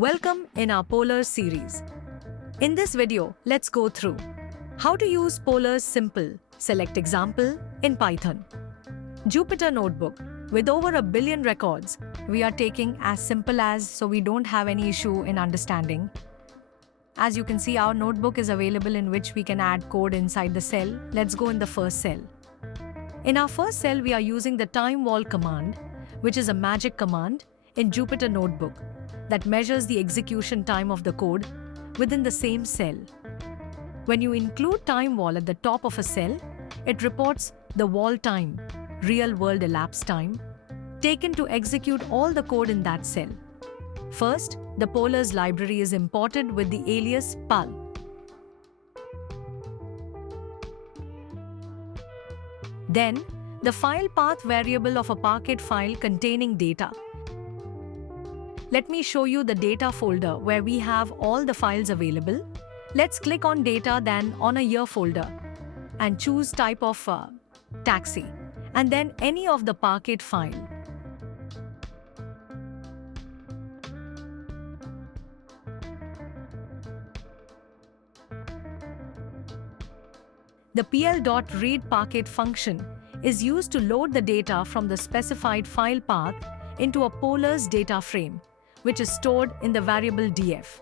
Welcome in our Polars series. In this video, let's go through how to use Polars Simple Select Example in Python. Jupyter Notebook. With over 1 billion records, we are taking as simple as so we don't have any issue in understanding. As you can see, our notebook is available in which we can add code inside the cell. Let's go in the first cell. In our first cell, we are using the timewall command, which is a magic command in Jupyter Notebook that measures the execution time of the code within the same cell. When you include timewall at the top of a cell, it reports the wall time, real-world elapsed time, taken to execute all the code in that cell. First, the Polars library is imported with the alias pal. Then, the file path variable of a Parquet file containing data. Let me show you the data folder where we have all the files available. Let's click on data, then on a year folder and choose type of taxi and then any of the Parquet file. The pl.read Parquet function is used to load the data from the specified file path into a Polars data frame, which is stored in the variable df.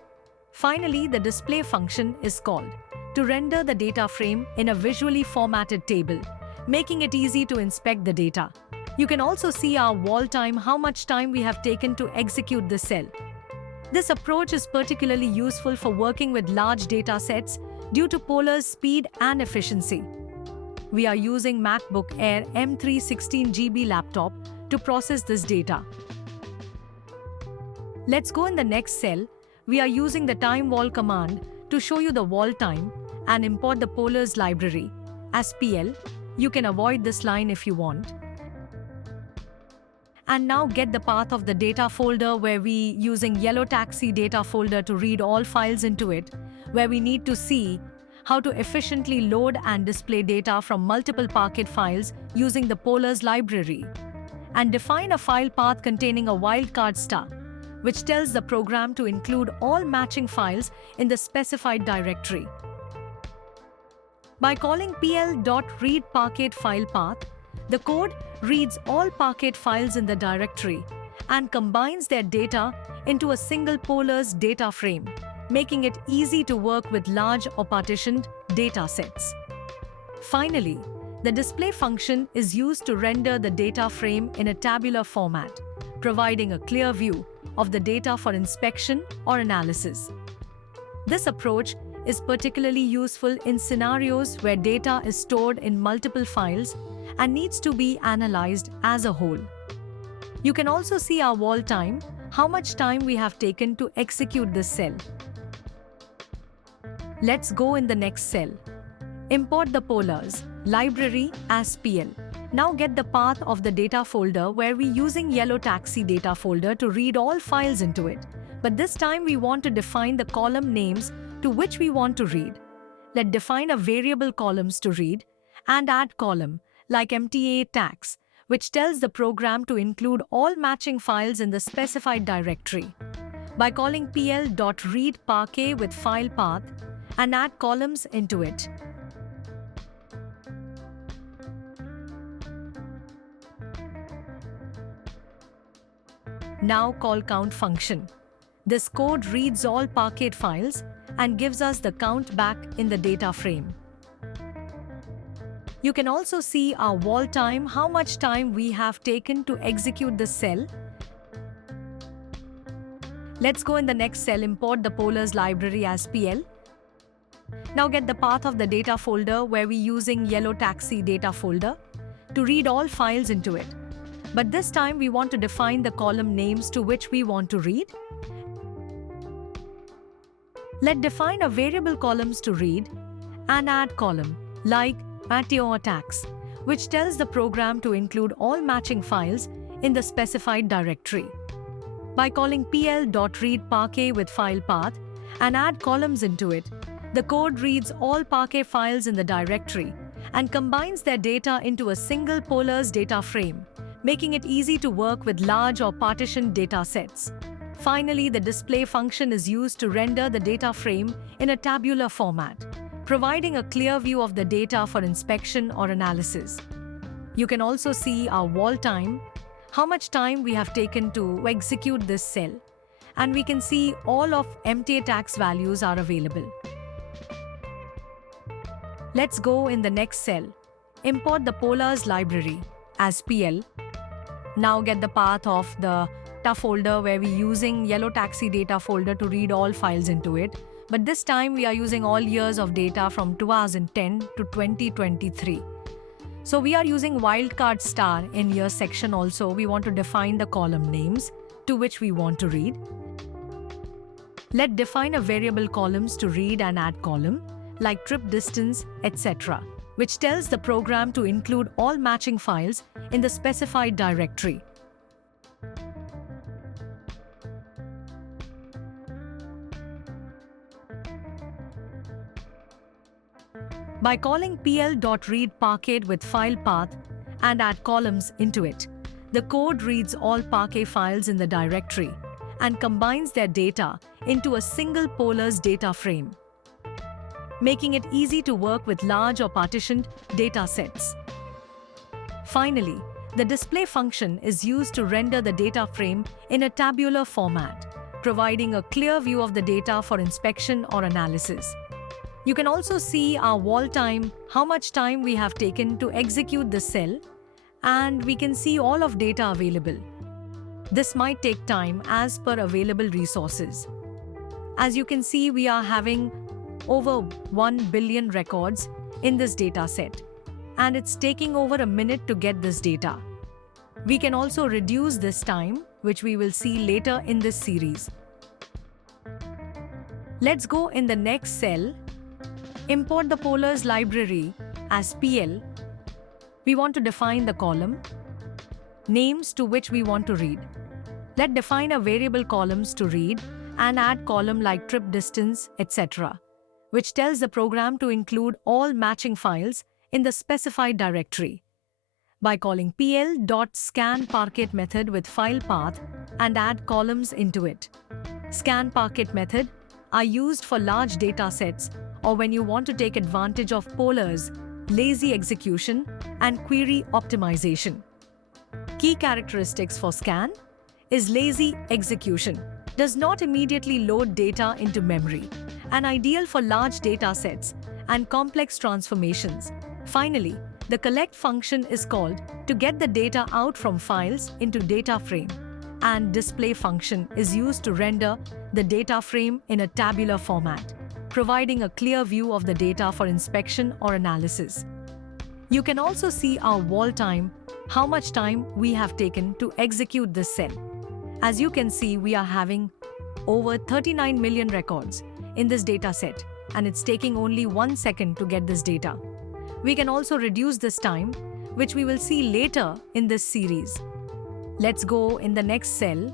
Finally, the display function is called to render the data frame in a visually formatted table, making it easy to inspect the data. You can also see our wall time, how much time we have taken to execute the cell. This approach is particularly useful for working with large data sets due to Polars' speed and efficiency. We are using MacBook Air M3 16GB laptop to process this data. Let's go in the next cell. We are using the timewall command to show you the wall time and import the Polars library as PL. You can avoid this line if you want. And now get the path of the data folder where we using yellow taxi data folder to read all files into it, where we need to see how to efficiently load and display data from multiple Parquet files using the Polars library. And define a file path containing a wildcard star, which tells the program to include all matching files in the specified directory. By calling pl.read Parquet file path, the code reads all Parquet files in the directory and combines their data into a single Polars data frame, making it easy to work with large or partitioned data sets. Finally, the display function is used to render the data frame in a tabular format, providing a clear view of the data for inspection or analysis. This approach is particularly useful in scenarios where data is stored in multiple files and needs to be analyzed as a whole. You can also see our wall time, how much time we have taken to execute this cell. Let's go in the next cell. Import the Polars library as PL. Now get the path of the data folder where we using yellow taxi data folder to read all files into it. But this time we want to define the column names to which we want to read. Let's define a variable columns to read and add column like MTA tax, which tells the program to include all matching files in the specified directory. By calling pl.read Parquet with file path and add columns into it. Now call count function. This code reads all Parquet files and gives us the count back in the data frame. You can also see our wall time, how much time we have taken to execute this cell. Let's go in the next cell, import the Polars library as PL. Now get the path of the data folder where we using yellow taxi data folder to read all files into it. But this time we want to define the column names to which we want to read. Let's define a variable columns to read and add column like Mateo tax, which tells the program to include all matching files in the specified directory. By calling pl.read Parquet with file path and add columns into it, the code reads all Parquet files in the directory and combines their data into a single Polars data frame, making it easy to work with large or partitioned data sets. Finally, the display function is used to render the data frame in a tabular format, providing a clear view of the data for inspection or analysis. You can also see our wall time, how much time we have taken to execute this cell, and we can see all of MTA tax values are available. Let's go in the next cell. Import the Polars library as PL. Now get the path of the data folder where we're using yellow taxi data folder to read all files into it. But this time we are using all years of data from 2010 to 2023. So we are using wildcard star in year section also. We want to define the column names to which we want to read. Let's define a variable columns to read and add column like trip distance, etc., which tells the program to include all matching files in the specified directory. By calling pl.read_parquet with file path and add columns into it, the code reads all Parquet files in the directory and combines their data into a single Polars data frame, making it easy to work with large or partitioned data sets. Finally, the display function is used to render the data frame in a tabular format, providing a clear view of the data for inspection or analysis. You can also see our wall time, how much time we have taken to execute the cell, and we can see all of data available. This might take time as per available resources. As you can see, we are having over 1 billion records in this data set, and it's taking over a minute to get this data. We can also reduce this time, which we will see later in this series. Let's go in the next cell. Import the Polars library as PL. We want to define the column names to which we want to read. Let's define a variable columns to read and add column like trip distance, etc., which tells the program to include all matching files in the specified directory. By calling pl.scanParquet method with file path and add columns into it. ScanParquet method are used for large data sets or when you want to take advantage of Polars, lazy execution, and query optimization. Key characteristics for scan is lazy execution, does not immediately load data into memory, and ideal for large data sets and complex transformations. Finally, the collect function is called to get the data out from files into data frame, and display function is used to render the data frame in a tabular format, providing a clear view of the data for inspection or analysis. You can also see our wall time, how much time we have taken to execute this cell. As you can see, we are having over 39 million records in this data set, and it's taking only 1 second to get this data. We can also reduce this time, which we will see later in this series. Let's go in the next cell.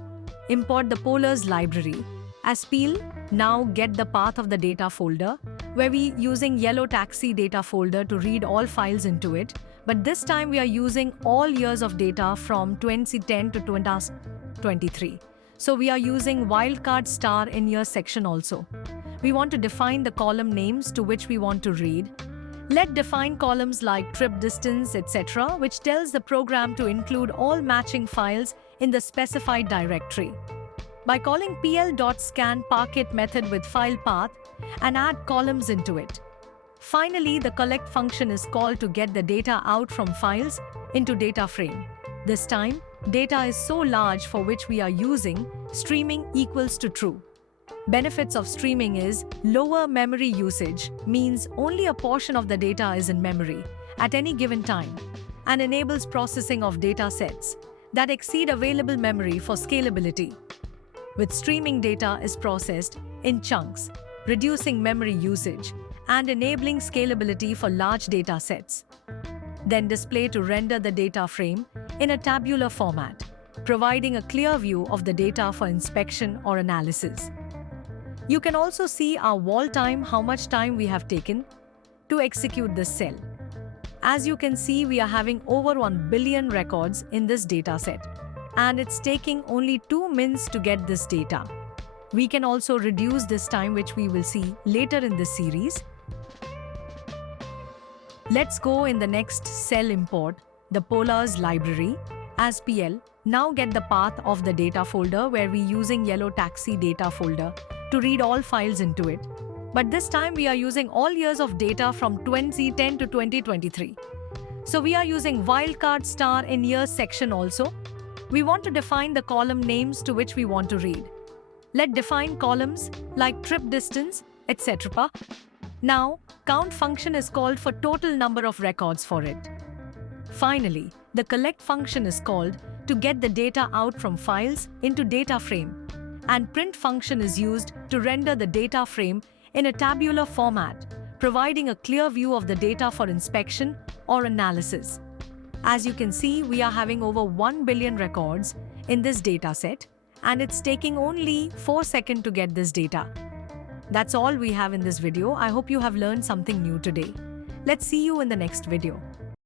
Import the Polars library as PL. Now get the path of the data folder where we using yellow taxi data folder to read all files into it, but this time we are using all years of data from 2010 to 2023. So we are using wildcard star in year section also. We want to define the column names to which we want to read. Let's define columns like trip distance, etc., which tells the program to include all matching files in the specified directory. By calling pl.scanParquet method with file path and add columns into it. Finally, the collect function is called to get the data out from files into data frame. This time, data is so large for which we are using streaming equals to true. Benefits of streaming is lower memory usage, means only a portion of the data is in memory at any given time, and enables processing of data sets that exceed available memory for scalability. With streaming, data is processed in chunks, reducing memory usage and enabling scalability for large data sets. Then display to render the data frame in a tabular format, providing a clear view of the data for inspection or analysis. You can also see our wall time, how much time we have taken to execute this cell. As you can see, we are having over 1 billion records in this data set. and it's taking only 2 minutes to get this data. We can also reduce this time, which we will see later in this series. Let's go in the next cell import, the Polars library, as PL. Now get the path of the data folder where we're using yellow taxi data folder to read all files into it. But this time we are using all years of data from 2010 to 2023. So we are using wildcard star in years section also. We want to define the column names to which we want to read. Let define columns like trip distance, etc. Now, count function is called for total number of records for it. Finally, the collect function is called to get the data out from files into data frame, and print function is used to render the data frame in a tabular format, providing a clear view of the data for inspection or analysis. As you can see, we are having over 1 billion records in this data set, and it's taking only 4 seconds to get this data. That's all we have in this video. I hope you have learned something new today. Let's see you in the next video.